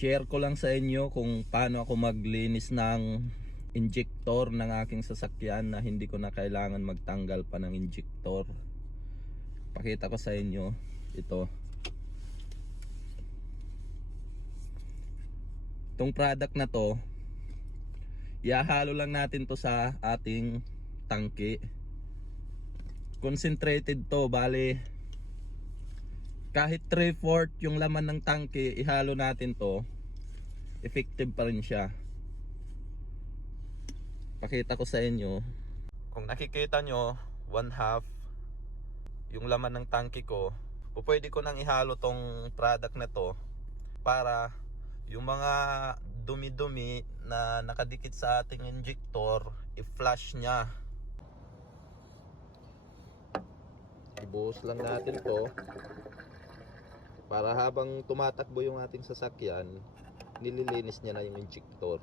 share ko lang sa inyo kung paano ako maglinis ng injector ng aking sasakyan na hindi ko na kailangan magtanggal pa ng injector. Pakita ko sa inyo ito. Itong product na to, ihahalo lang natin to sa ating tangke. Concentrated to, bali kahit 3/4 yung laman ng tangke, ihalo natin to, effective pa rin siya. Pakita ko sa inyo. Kung nakikita nyo, 1/2 yung laman ng tangke ko. Pwede ko nang ihalo tong product na to para yung mga dumi-dumi na nakadikit sa ating injector, i-flush nya. Ibuhos lang natin to para habang tumatakbo yung ating sasakyan, nililinis niya na yung injector.